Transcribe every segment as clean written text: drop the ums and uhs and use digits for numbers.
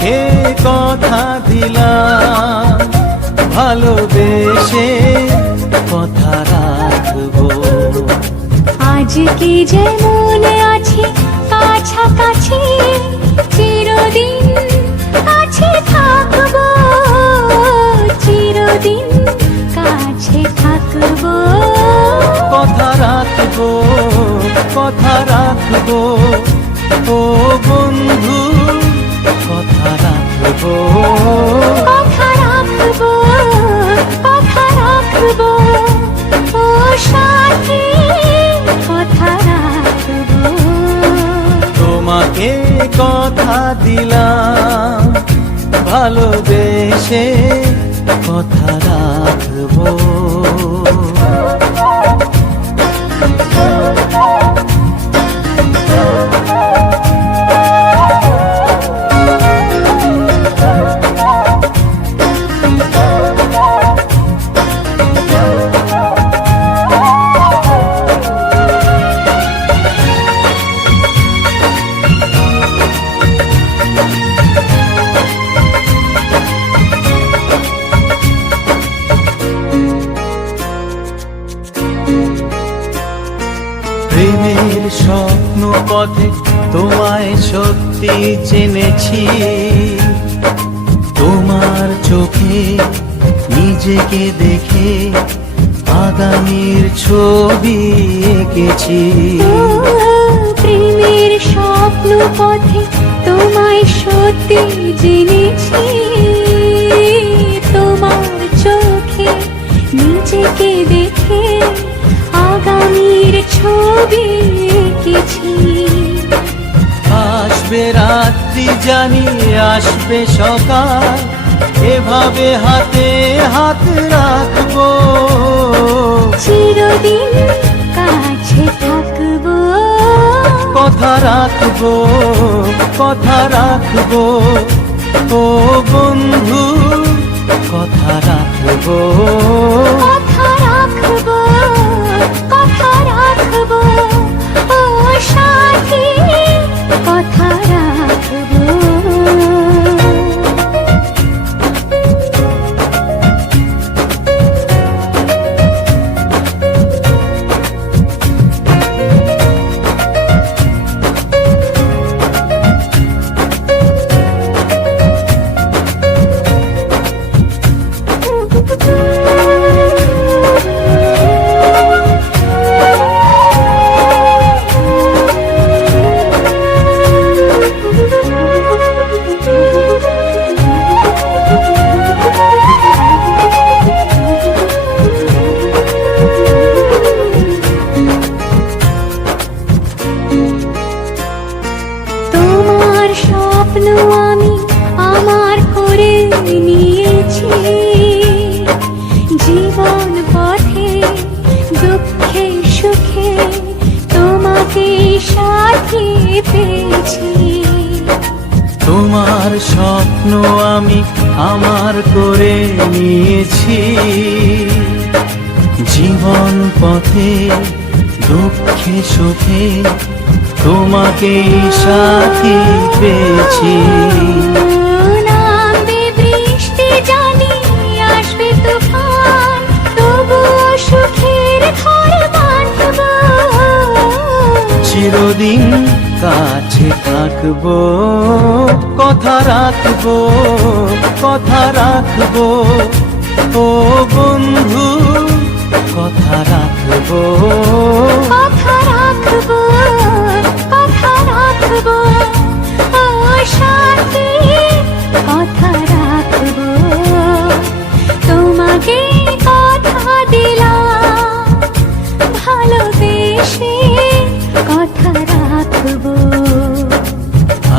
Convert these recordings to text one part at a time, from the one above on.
তোমাকে কথা দিলাম, ভালোবেসে কথা রাখবো। আজকে যেমন আছি কাছাকাছি, চিরদিন কাছে থাকবো, চিরদিন কাছে থাকবো। কথা রাখবো, কথা রাখবো, ও বন্ধু কথা রাখবো। কথা রাখবো, কথা রাখবো, ও সাথী কথা রাখবো। তোমাকে কথা দিলাম, ভালোবেসে কথা রাখবো। প্রেমের স্বপ্ন পথে তোমায় সত্যি চিনেছি, তোমার চোখে নিজেকে দেখে আগামীর ছবি এঁকেছি। প্রেমের স্বপ্ন পথে তোমায় সত্যি জেনেছি, তোমার চোখে নিজেকে দেখে আগামীর ছবি এঁকেছি। আসবে রাত্রি জানি আসবে সকাল, এভাবে হাতে হাত রাখবো, চিরদিন কাছে থাকবো। কথা রাখবো, কথা রাখবো, ও বন্ধু কথা রাখবো। কথা রাখবো, কথা রাখবো, ও সাথী কথা রাখবো। তোমার স্বপ্ন আমি আমার করে নিয়েছি, জীবন পথে দুঃখে সুখে তোমাকে সাথী পেয়েছি। তোমার স্বপ্ন আমি আমার করে নিয়েছি, জীবন পথে দুঃখে সুখে তোমাকে সাথী পেয়েছি। নামবে বৃষ্টি জানি আসবে তুফান, তবুও সুখের ঘর বাঁধবো, চিরদিন কাছে থাকবো। কথা রাখবো, কথা রাখবো, ও বন্ধু কথা রাখবো। কথা রাখবো, কথা রাখবো, ও সাথী কথা রাখবো। তোমাকে কথা দিলাম, ভালোবেসে কথা রাখবো।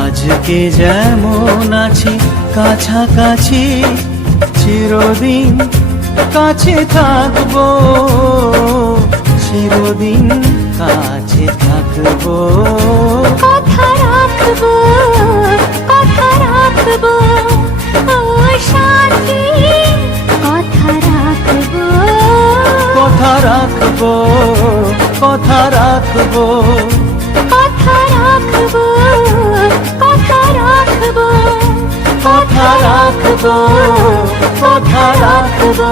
আজকে যেমন আছি কাছাকাছি, চিরদিন কাছে থাকবো, চিরদিন কাছে থাকবো। কথা রাখবো, কথা রাখবো, ও সাথী কথা রাখবো। কথা রাখবো, কথা রাখবো, কথা রাখবো, কথা রাখবো, ও রাখবো, কথা রাখবো।